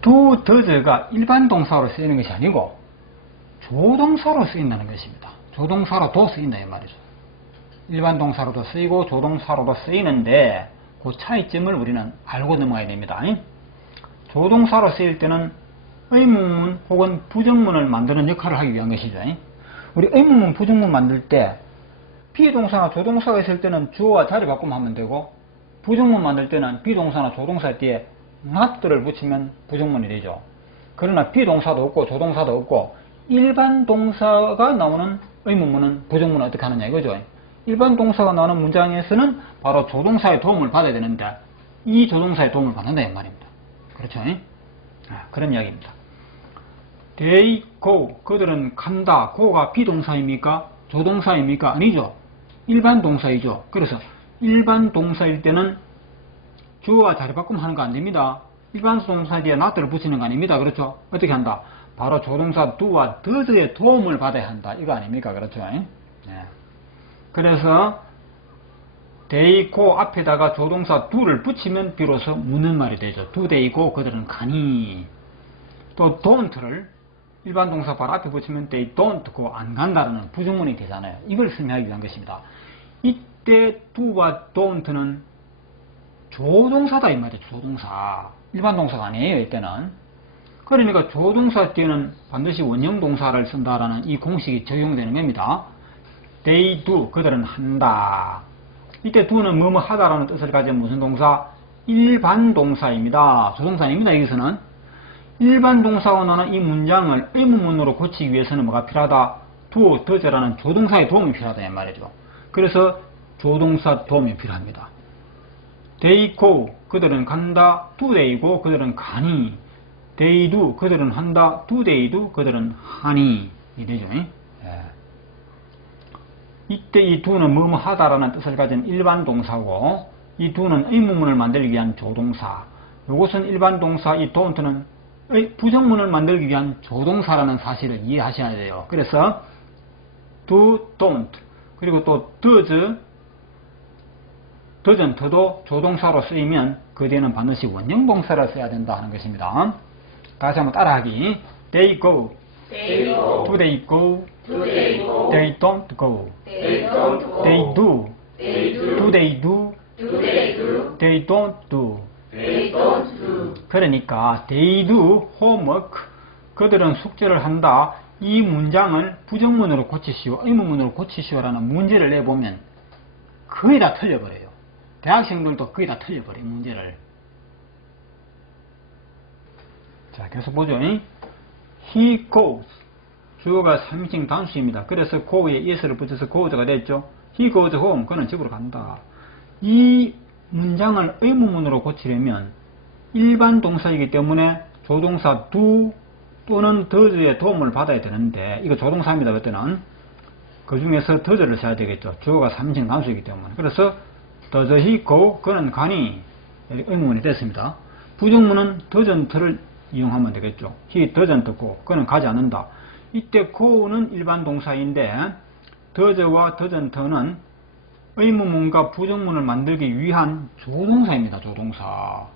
do, does가 일반 동사로 쓰이는 것이 아니고 조동사로 쓰인다는 것입니다. 조동사로도 쓰인다 이 말이죠. 일반 동사로도 쓰이고 조동사로도 쓰이는데 그 차이점을 우리는 알고 넘어가야 됩니다. 조동사로 쓰일 때는 의문문 혹은 부정문을 만드는 역할을 하기 위한 것이죠. 우리 의문문, 부정문 만들 때 비동사나 조동사가 있을 때는 주어와 자리 바꾸면 하면 되고, 부정문 만들 때는 비동사나 조동사 뒤에 not를 붙이면 부정문이 되죠. 그러나 비동사도 없고 조동사도 없고 일반 동사가 나오는 의문문은 부정문을 어떻게 하느냐 이거죠. 일반 동사가 나오는 문장에서는 바로 조동사의 도움을 받아야 되는데 이 조동사의 도움을 받는다 이 말입니다. 그렇죠? 그런 이야기입니다. They go, 그들은 간다. go가 비동사입니까? 조동사입니까? 아니죠. 일반 동사이죠. 그래서 일반 동사일 때는 주어와 자리 바꿈 하는 거 안 됩니다. 일반 동사 뒤에 not를 붙이는 거 아닙니다. 그렇죠? 어떻게 한다? 바로 조동사 do와 does의 도움을 받아야 한다. 이거 아닙니까? 그렇죠? 그래서 they go 앞에다가 조동사 do를 붙이면 비로소 묻는 말이 되죠. do they go, 그들은 가니. 또 don't를 일반 동사 바로 앞에 붙이면 they don't go, 안 간다라는 부정문이 되잖아요. 이걸 설명하기 위한 것입니다. 이때 do와 don't는 조동사다 이 말이에요. 조동사. 일반 동사가 아니에요. 이때는. 그러니까 조동사 뒤에는 반드시 원형 동사를 쓴다라는 이 공식이 적용되는 겁니다. They do, 그들은 한다. 이때 do는 뭐뭐 하다라는 뜻을 가진 무슨 동사? 일반 동사입니다. 조동사 아닙니다. 여기서는. 일반 동사가 나오는 이 문장을 의문문으로 고치기 위해서는 뭐가 필요하다? do, does라는 조동사의 도움이 필요하다 이 말이죠. 그래서 조동사 도움이 필요합니다. They go, 그들은 간다. Do they go, 그들은 가니. They do, 그들은 한다. Do they do, 그들은 하니. 이 되죠. 이때 이 do는 뭐뭐 하다라는 뜻을 가진 일반 동사고, 이 do는 의문문을 만들기 위한 조동사. 이것은 일반 동사, 이 don't는 부정문을 만들기 위한 조동사라는 사실을 이해하셔야 돼요. 그래서 do, don't, 그리고 또 does, doesn't도 조동사로 쓰이면 그 뒤에는 반드시 원형 동사를 써야 된다 하는 것입니다. 다시 한번 따라하기. They go. They go. Do they go? Do they go? They don't go. They don't go. They do. They do. Do they do? Do they do? They don't do. They don't do. 그러니까 they do homework, 그들은 숙제를 한다. 이 문장을 부정문으로 고치시오, 의문문으로 고치시오라는 문제를 내보면 거의 다 틀려버려요. 대학생들도 거의 다 틀려버려요, 문제를. 자, 계속 보죠. He goes, 주어가 3인칭 단수입니다. 그래서 go에 es를 붙여서 goes가 됐죠. He goes home, 그는 집으로 간다. 이 문장을 의문문으로 고치려면 일반 동사이기 때문에 조동사 do 또는 does의 도움을 받아야 되는데, 이거 조동사입니다. 그때는 그 중에서 does를 써야 되겠죠. 주어가 3인칭 단수이기 때문에. 그래서 does he go, 그는 가니, 의문문이 됐습니다. 부정문은 doesn't를 이용하면 되겠죠. He doesn't go, 그는 가지 않는다. 이때 go는 일반 동사인데 does와 doesn't는 의문문과 부정문을 만들기 위한 조동사입니다. 조동사.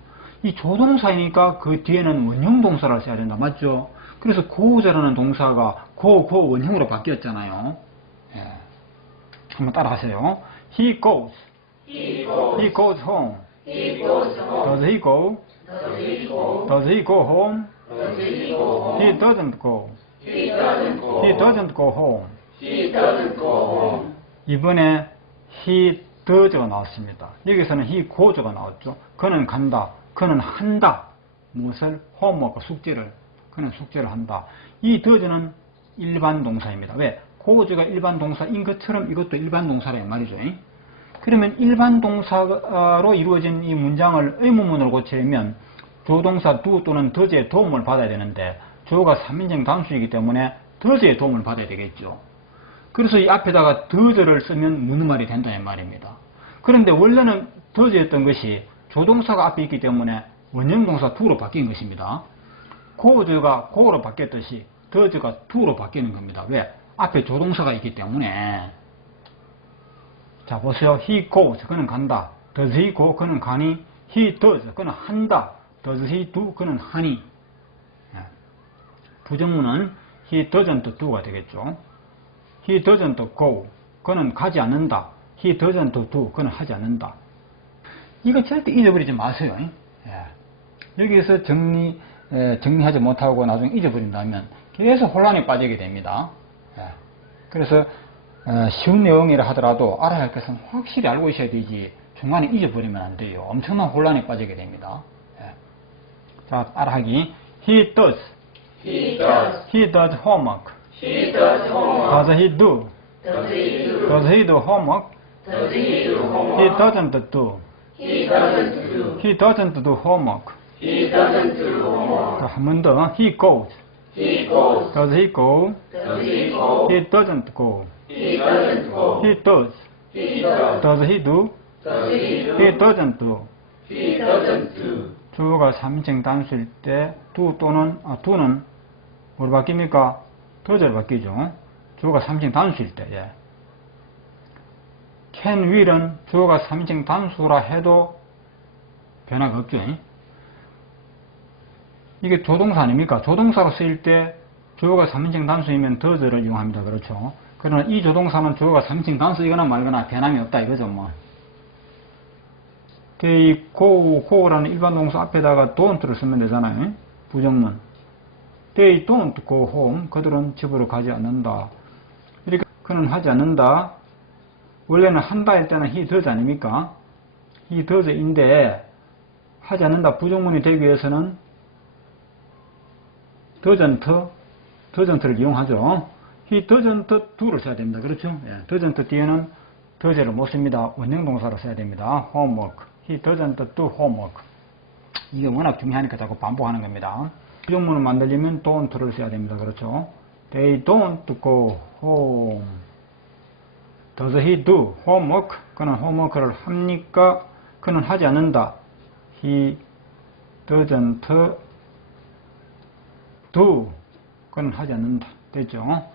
이 조동사이니까 그 뒤에는 원형 동사를 써야 된다. 맞죠? 그래서 go자라는 동사가 go 원형으로 바뀌었잖아요. 한번 따라하세요. He goes. He goes. He goes home. He goes home. Does he go? Does he go? Does he go home? Does he go home? He doesn't go. He doesn't go. He doesn't go home. He doesn't go home. 이번에 he does가 나왔습니다. 여기서는 he goes가 나왔죠. 그는 간다. 그는 한다. 무엇을? homework, 숙제를. 그는 숙제를 한다. 이 does는 일반 동사입니다. 왜? goes가 일반 동사인 것처럼 이것도 일반 동사란 말이죠. 그러면 일반 동사로 이루어진 이 문장을 의문문으로 고치려면 조동사 do 또는 does의 도움을 받아야 되는데 주어가 3인칭 단수이기 때문에 does의 도움을 받아야 되겠죠. 그래서 이 앞에다가 does를 쓰면 묻는 말이 된다는 말입니다. 그런데 원래는 does였던 것이 조동사가 앞에 있기 때문에 원형동사 do로 바뀐 것입니다. goes가 go로 바뀌었듯이 does가 do로 바뀌는 겁니다. 왜? 앞에 조동사가 있기 때문에. 자, 보세요. He goes, 그는 간다. Does he go, 그는 가니. He does, 그는 한다. Does he do, 그는 하니. 부정문은 he doesn't do가 되겠죠. he doesn't go. 그는 가지 않는다. he doesn't do. 그는 하지 않는다. 이거 절대 잊어버리지 마세요. 예. 여기서 정리하지 못하고 나중에 잊어버린다면 계속 혼란에 빠지게 됩니다. 예. 그래서 쉬운 내용이라 하더라도 알아야 할 것은 확실히 알고 있어야 되지 중간에 잊어버리면 안 돼요. 엄청난 혼란에 빠지게 됩니다. 예. 자, 따라하기. He does. He does. He does homework. He does homework. Does he do? Does he do? Does he do homework? Does he do He homework? doesn't do. He doesn't do. He doesn't do homework. He doesn't do homework. 자, 한 번 더. He goes. He goes. Does he go? Does he go? He doesn't go. He doesn't go. He does. He does. Does he do? Does he do? He doesn't do. He doesn't do. 주어가 3인칭 단수일 때 do 또는 do는 뭐로 바뀝니까? does로 바뀌죠. 주어가 3인칭 단수일 때. 예. can, will은 주어가 3인칭 단수라 해도 변화가 없죠. 이게 조동사 아닙니까? 조동사로 쓰일 때 주어가 3인칭 단수이면 does를 이용합니다. 그렇죠. 그러나 이 조동사는 주어가 3인칭 단수이거나 말거나 변함이 없다 이거죠. 뭐. 이 go라는 일반 동사 앞에다가 don't를 쓰면 되잖아요. 부정문. They don't go home. 그들은 집으로 가지 않는다. 이렇게 그는 하지 않는다. 원래는 한다 할 때는 he does 아닙니까? he does인데 하지 않는다 부정문이 되기 위해서는 doesn't를 이용하죠. he doesn't do를 써야 됩니다. 그렇죠? 예. doesn't 뒤에는 does를 못 씁니다. 원형동사로 써야 됩니다. homework. he doesn't do homework. 이게 워낙 중요하니까 자꾸 반복하는 겁니다. 부정문을 만들려면 don't를 써야 됩니다. 그렇죠? They don't go home. Does he do homework? 그는 홈워크를 합니까? 그는 하지 않는다. He doesn't do. 그는 하지 않는다. 됐죠?